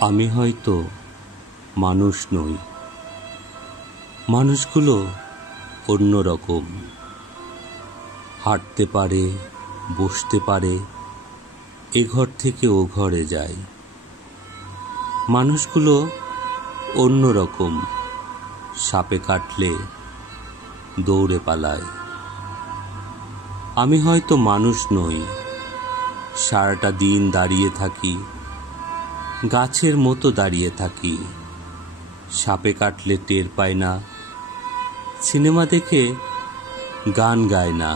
আমি হয়তো মানুষ নই, মানুষগুলো অন্যরকম। হাঁটতে পারে, বসতে পারে, এ ঘর থেকে ও ঘরে যায়। মানুষগুলো অন্যরকম, সাপে কাটলে দৌড়ে পালায়। আমি হয়তো মানুষ নই, সারাটা দিন দাঁড়িয়ে থাকি, গাছের মতো দাঁড়িয়ে থাকি। সাপে কাটলে টের পায় না, সিনেমা দেখে গান গায় না।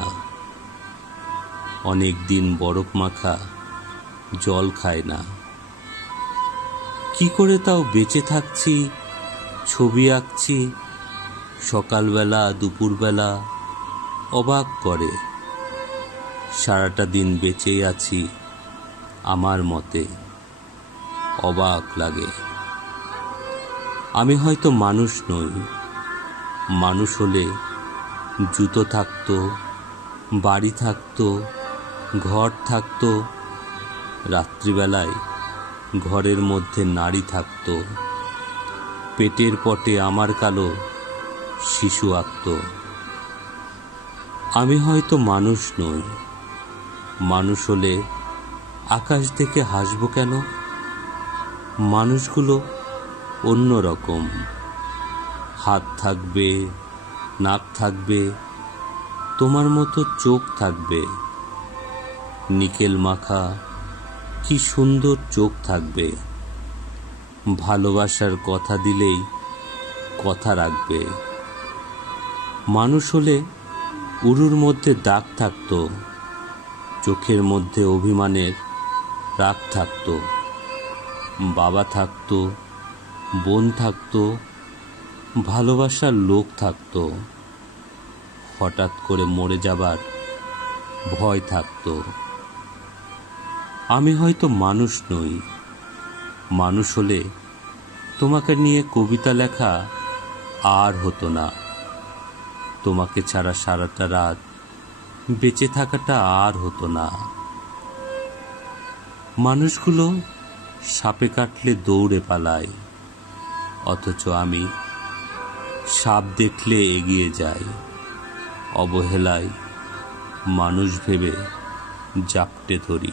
অনেক দিন বরফ মাখা জল খায় না। কি করে তাও বেঁচে থাকছি, ছবি আঁকছি, সকালবেলা দুপুরবেলা অবাক করে। সারাটা দিন বেঁচেই আছি আমার মতে, অবাক লাগে। আমি হয়তো মানুষ নই, মানুষ হলে জুতো থাকতো, বাড়ি থাকতো, ঘর থাকতো, রাত্রিবেলায় ঘরের মধ্যে নারী থাকতো, পেটের পটে আমার কালো শিশু আঁকতো। আমি হয়তো মানুষ নই, মানুষ হলে আকাশ দেখে হাসবো কেন? মানুষগুলো অন্যরকম, হাত থাকবে, নাক থাকবে, তোমার মতো চোখ থাকবে, নিকেল মাখা কি সুন্দর চোখ থাকবে। ভালোবাসার কথা দিলেই কথা রাখবে। মানুষ হলে উরুর মধ্যে দাগ থাকতো, চোখের মধ্যে অভিমানের রাগ থাকতো। বাবা থাকতো, বোন থাকতো, ভালোবাসার লোক থাকতো। হঠাৎ করে মরে যাবার ভয় থাকতো। আমি হয়তো মানুষ নই, মানুষ হলে তোমাকে নিয়ে কবিতা লেখা আর হতো না। তোমাকে ছাড়া সারাটা রাত বেঁচে থাকাটা আর হতো না। মানুষগুলো সাপে কাটলে দৌড়ে পালায়, অথচ আমি সাপ দেখলে এগিয়ে যাই। অবহেলায় মানুষ ভেবে জাপটে ধরি।